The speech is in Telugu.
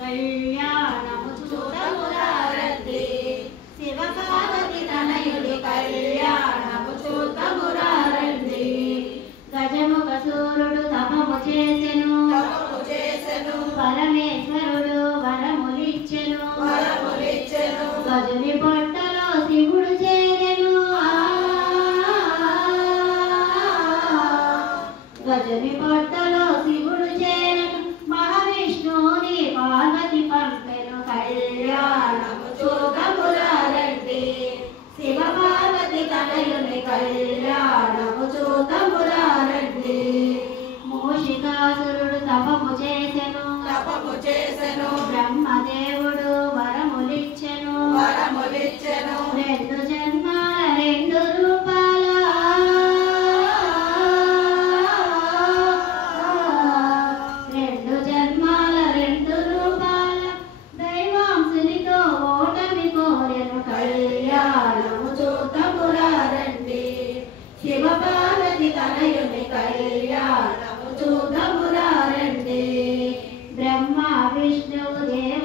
కళ్యాణము చూడమురారండి శివ పార్వతి తనయుడి కళ్యాణము చూడమురారండి గజముఖ సూర్యుడు తపము చేసెను పరమేశ్వరుడు వరములిచ్చెను గజుని పొట్టలో శివుడు చేరెను గజుని పొట్టలో శివుడు చేరెను మహావిష్ణువుని పార్వతి పంపెను కళ్యాణము చూడమురారండి శివ పార్వతి తనయుని కళ్యాణము చూడమురారండి మూషికాసురుడు తపము చేసెను బ్రహ్మదేవుడు వరములిచ్చెను రెండు జన్మాల రెండు రూపాల రెండు జన్మాల రెండు రూపాల దైవాంశునితో ఓటమి కోరెను కళ్యాణము చూడమురారండి శివ పార్వతి తనయుని కళ్యాణము చూడమురారండి బ్రహ్మ విష్ణువు దేవ